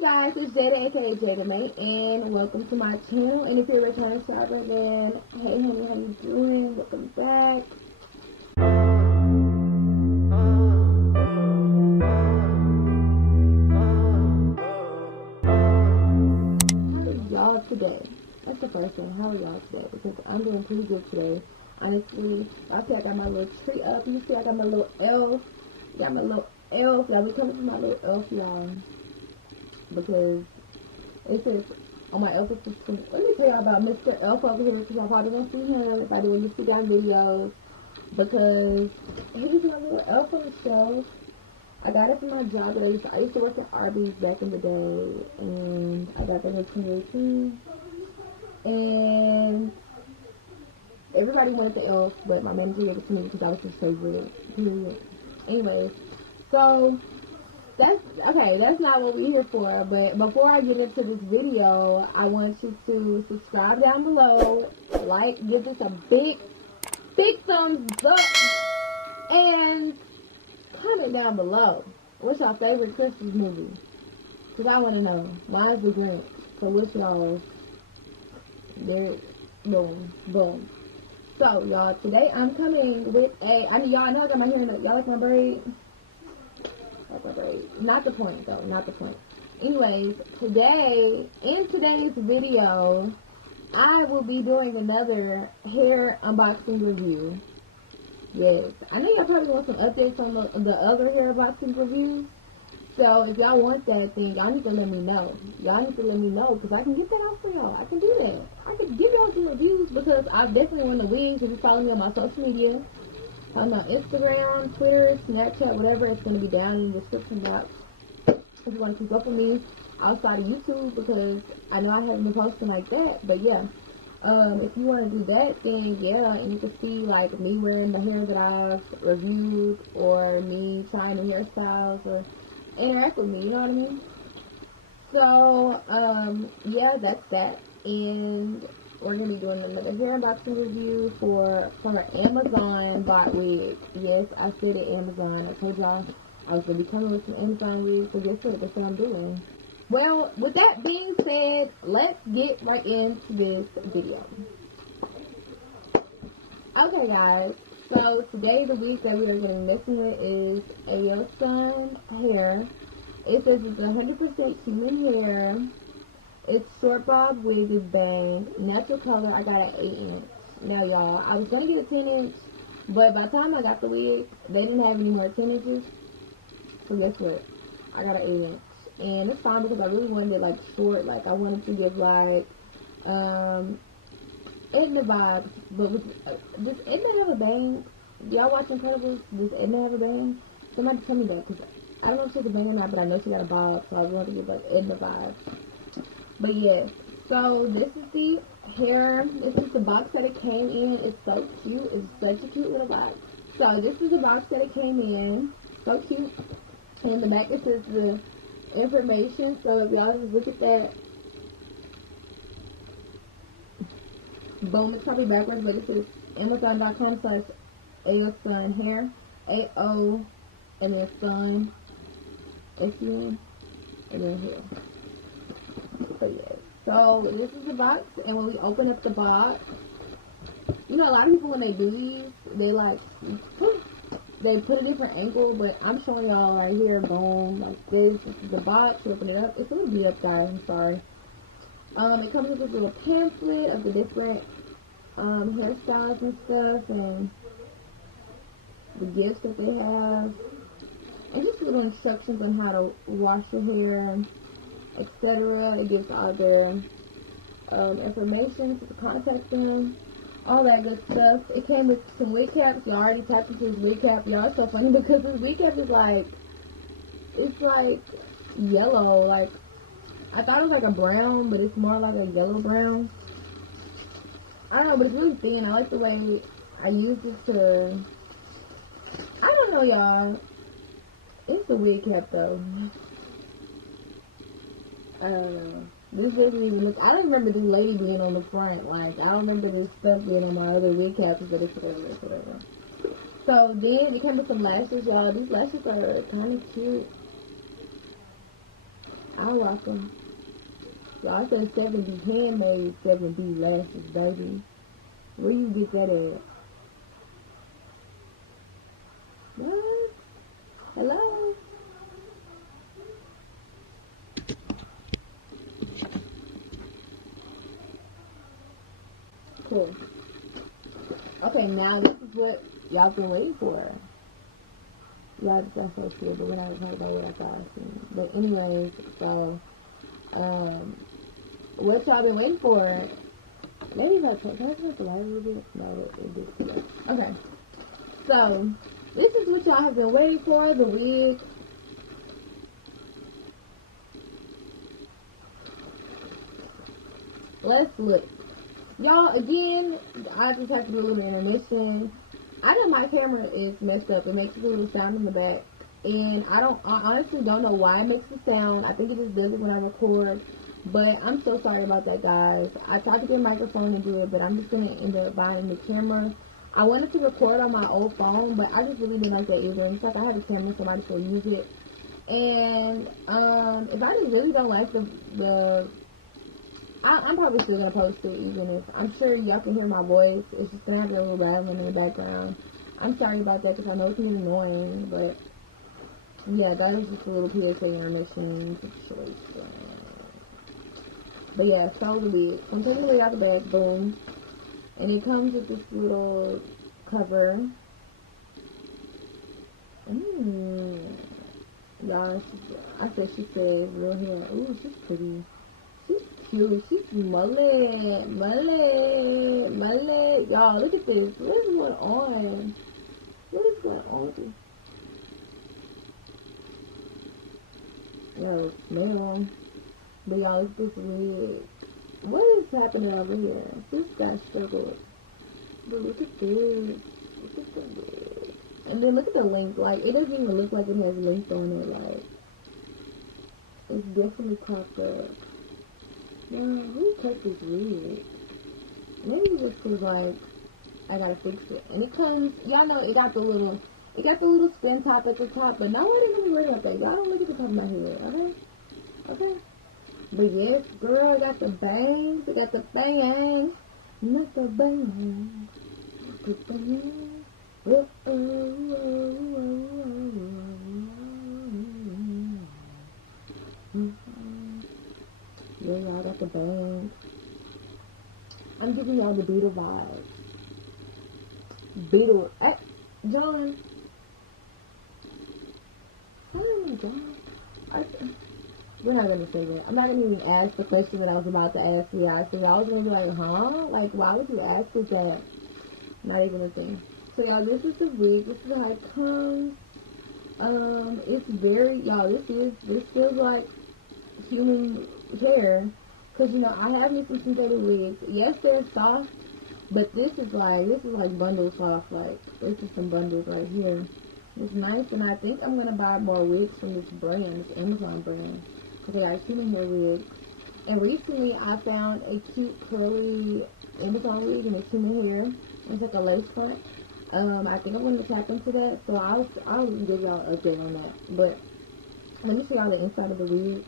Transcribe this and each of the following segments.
you guys? It's Jada, aka JadaMae, and welcome to my channel. And if you're a returning subscriber, then hey honey, how you doing? Welcome back. How are y'all today? That's the first thing. How are y'all today? Because I'm doing pretty good today. Honestly, I see I got my little tree up. You see I got my little elf. Got my little elf. Y'all be coming to my little elf, y'all. Because it says on my elf assistant. Let me tell y'all about Mr. Elf over here, because I probably don't see him if I do Instagram videos, because he's my little elf on the shelf. I got it from my job that I used to work at Arby's back in the day, and I got that in 2018. And everybody wanted the elf, but my manager gave it to me because I was his favorite. Period. Anyways, so that's not what we're here for. But before I get into this video, I want you to subscribe down below, give this a big thumbs up, and comment down below what's your favorite Christmas movie, because I want to know. Mine's The Grinch, so what's y'all's? There, boom. So y'all, today I'm coming with y'all know I got my hair in y'all like my braid? Not the point though, not the point. Anyways, in today's video, I will be doing another hair unboxing review. Yes, I know y'all probably want some updates on the other hair unboxing reviews. So if y'all want that, then y'all need to let me know. Y'all need to let me know, because I can get that out for y'all. I can do that. I can give y'all some reviews, because I definitely want the wigs. If you follow me on my social media, on my Instagram, Twitter, Snapchat, whatever, it's going to be down in the description box. If you want to keep up with me outside of YouTube, because I know I haven't been posting like that, but yeah. If you want to do that, then yeah, and you can see like me wearing the hair that I've reviewed, or me trying the hairstyles, or interact with me, you know what I mean? So, yeah, that's that. And we're going to be doing another hair unboxing review for Amazon bought wig. Yes, I said it, Amazon. I told y'all I was going to be coming with some Amazon wigs, so guess what? That's what I'm doing. Well, with that being said, let's get right into this video. Okay, guys. So, today the wig that we are going to be messing with is AOSUN hair. It says it's 100% human hair. It's short bob wig, is bang. Natural color, I got an 8-inch. Now, y'all, I was going to get a 10-inch, but by the time I got the wig, they didn't have any more 10 inches. So, guess what? I got an 8-inch. And it's fine, because I really wanted it, like, short. Like, I wanted to give, like, Edna vibes. But does Edna have a bang? Y'all watch Incredibles? Does Edna have a bang? Somebody tell me that, because I don't know if she has a bang or not, but I know she got a bob, so I wanted to give, like, Edna vibes. But yeah, so this is the hair. This is the box that it came in. It's so cute. It's such a cute little box. So this is the box that it came in. So cute. And in the back it says the information. So if y'all just look at that. Boom, it's probably backwards, but it says Amazon.com/AOSUN hair. A-O and then sun. S-U-N. And then hair. So yeah, so this is the box, and when we open up the box, you know, a lot of people when they do these, they put a different angle, but I'm showing y'all right here, boom, like this. This is the box. You open it up. It's a little beat up, guys. I'm sorry. It comes with this little pamphlet of the different hairstyles and stuff, and the gifts that they have, and just little instructions on how to wash your hair, etc. It gives all their information to contact them, all that good stuff. It came with some wig caps. You already tapped into his wig cap. Y'all, it's so funny because his wig cap is like, it's like yellow. Like, I thought it was like a brown, but it's more like a yellow brown. I don't know, but it's really thin. I like the way I used it to, I don't know, y'all. It's the wig cap though. I don't know. This doesn't even look, I don't remember this lady being on the front. Like, I don't remember this stuff being on my other wig caps, but it's whatever. So then it came with some lashes, y'all. These lashes are kind of cute. I welcome. Y'all said 7B handmade, 7B lashes, baby. Where you get that at? What? Hello? Cool. Okay, now this is what y'all been waiting for. Y'all just got so scared, but we're not gonna talk about what I thought I seen. But anyways, so, what y'all been waiting for? Maybe if I can I turn the light a little bit? No, it did. Okay. So, this is what y'all have been waiting for, the wig. Let's look. Y'all, again, I just have to do a little intermission. I know my camera is messed up. It makes a little sound in the back. And I honestly don't know why it makes the sound. I think it just does it when I record. But I'm so sorry about that, guys. I tried to get a microphone to do it, but I'm just going to end up buying the camera. I wanted to record on my old phone, but I just really didn't like that either. It's like I have a camera, somebody should use it. And if I just really don't like I'm probably still going to post it, even if I'm sure y'all can hear my voice. It's just going to have a little rattling in the background. I'm sorry about that because I know it can get annoying, but yeah, that was just a little PSA intermission situation. But yeah, so the wig. I'm taking the wig out the bag, boom. And it comes with this little cover. Y'all, I said she said real hair. Ooh, she's pretty. She's cute. She's mullet. Y'all, look at this. What is going on? What is going on? Yo, smell. But y'all, look at this wig. What is happening over here? This guy struggled. But look at this. Look at the wig. And then look at the length. Like, it doesn't even look like it has length on it. Like, it's definitely cropped up. Yeah, who cut this wig? Maybe just because, like, I gotta fix it. And it comes, y'all know, it got the little spin top at the top. But nobody gonna be worried about that. Y'all don't look at the top of my head, okay? Okay? But yes, girl, got the bangs. It got the bangs. Not the bangs. The bangs. Oh, oh, oh, yeah, y'all got the bangs. I'm giving y'all the Beetle vibes. Beetle. Hey, John. Oh my God. We're not going to say that. I'm not going to even ask the question that I was about to ask y'all. So y'all was going to be like, huh? Like, why would you ask us that? Not even a thing. So y'all, this is the wig. This is how it comes. It's very, y'all, this feels like human hair. Because, you know, I have me some synthetic wigs. Yes, they're soft. But this is like bundle soft. Like, this is some bundles right here. It's nice. And I think I'm going to buy more wigs from this brand, this Amazon brand. Because I got human hair wigs. And recently I found a cute curly Amazon wig and it's human hair. It's like a lace front. I think I'm going to tap into that. So I'll give y'all an update on that. But let me see y'all the inside of the wig.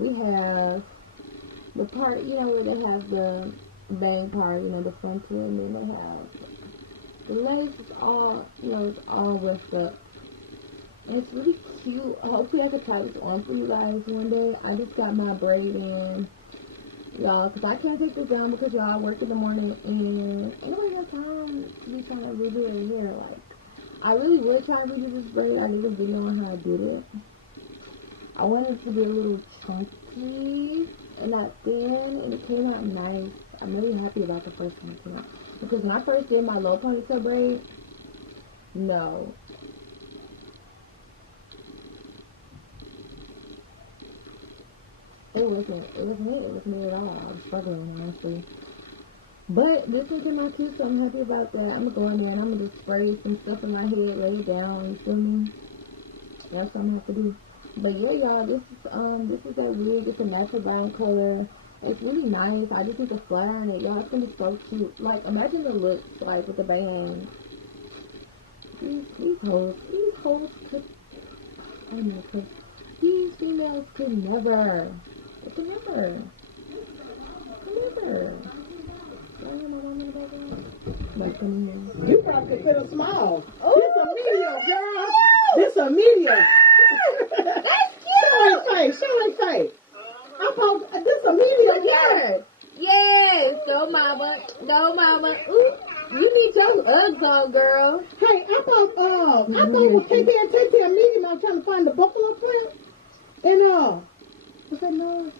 We have the part, you know, where they have the bang part, you know, the frontal, and then they have the lace is all, you know, it's all roughed up. And it's really cute. Hopefully I can try this on for you guys one day. I just got my braid in, y'all, because I can't take this down because y'all work in the morning and anybody have time to be trying to redo their hair. Like, I really would try to redo this braid. I did a video on how I did it. I wanted it to be a little chunky and not thin, and it came out nice. I'm really happy about the first one it came out. Because when I first did my low ponytail braid, no. It wasn't me at all. I was struggling, honestly. But this one came out too, so I'm happy about that. I'm gonna go in there and I'm gonna just spray some stuff in my head, lay it down, you feel me? That's what I'm gonna have to do. But yeah, y'all, this is that wig. It's a natural brown color. It's really nice. I just need to flat iron it. Y'all, it's gonna be so cute. Like, imagine the looks, like, with the bangs. These hoes could, I don't know, These females can never. They can never. Never. Like, You probably could fit a small. This a medium, girl. This a medium. that's cute. Show her face. This a medium here. Yes. Go mama. Ooh, you need your Uggs on, girl. Hey, I thought with KK and TT a medium. I'm trying to find the buffalo print. And What's that noise?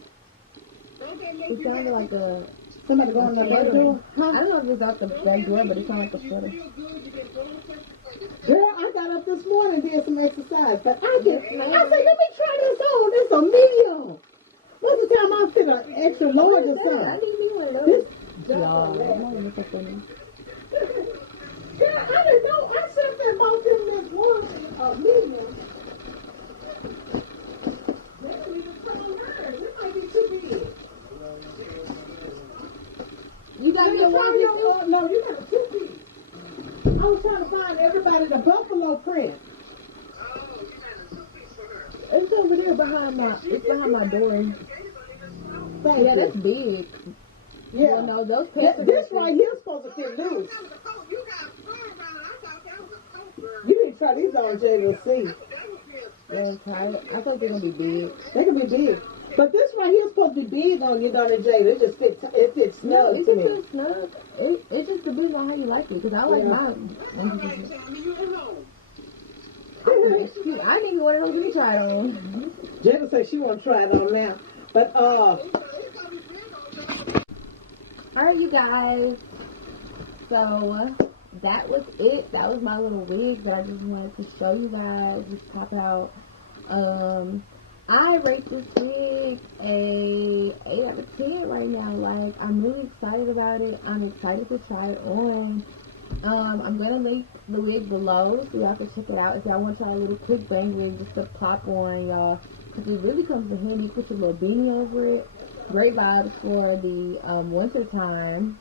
It sounded like a somebody going to the back door. I don't know if it's out the back door, but it sounded like a shuttle. Girl, I got up this morning and did some exercise. But I said, let me try this on. This a medium. Most of the time I fit an extra large or something. I need me one of those. Y'all, Yeah, I didn't know. I said that about them this one medium. Maybe it's so hard. It might be too big. You got me a one? No, you got a 2-piece. I was trying to find everybody the buffalo print. It's over there behind my door. Yeah, that's big. Yeah. Well, no, those pants This right here is supposed to fit loose. You need to try these on, Jada, see. Yeah, try it. I thought they're gonna be big. They can be big. But this right here is supposed to be big on you, don't it, Jada? It just fits, snug it to just me. fits snug. It just depends on how you like it, because I like mine. It's cute. I didn't even want to know if you try it on. Jada said she want to try it on now. But, alright, you guys. So, that was it. That was my little wig that I just wanted to show you guys. Just pop out. I rate this wig a 8 out of 10 right now. Like, I'm really excited about it. I'm excited to try it on. I'm going to link the wig below so y'all can check it out if y'all want to try a little quick bang wig just to pop on, y'all. Because it really comes in handy. Put your little beanie over it. Great vibes for the winter time.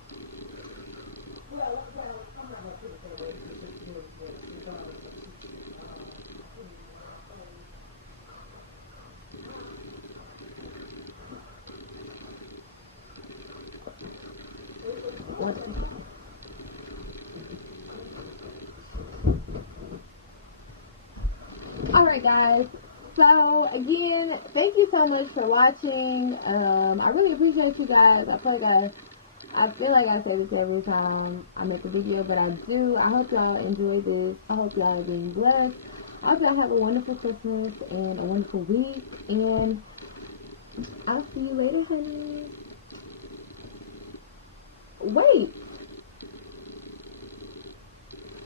Alright guys, so again, thank you so much for watching. I really appreciate you guys. I feel like I say this every time I make a video, but I do. I hope y'all enjoy this. I hope y'all are being blessed. I hope y'all have a wonderful Christmas and a wonderful week, and I'll see you later, honey. Wait!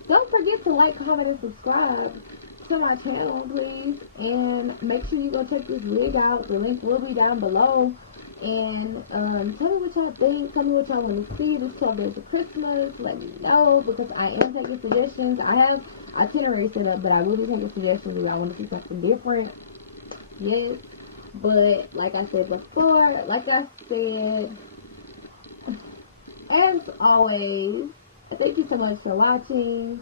Don't forget to like, comment, and subscribe to my channel, please. And make sure you go check this wig out. The link will be down below. And tell me what y'all think. Tell me what y'all want to see this 12 days of Christmas. Let me know, because I am taking suggestions. I have itinerary set up, but I will be taking suggestions if y'all want to see something different. Yes. But like I said before, as always, thank you so much for watching.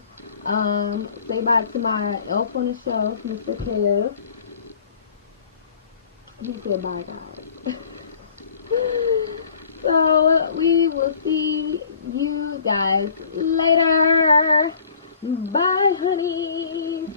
Say bye to my elf on the shelf, Mr. Kev. He said bye, guys. So, we will see you guys later. Bye, honey.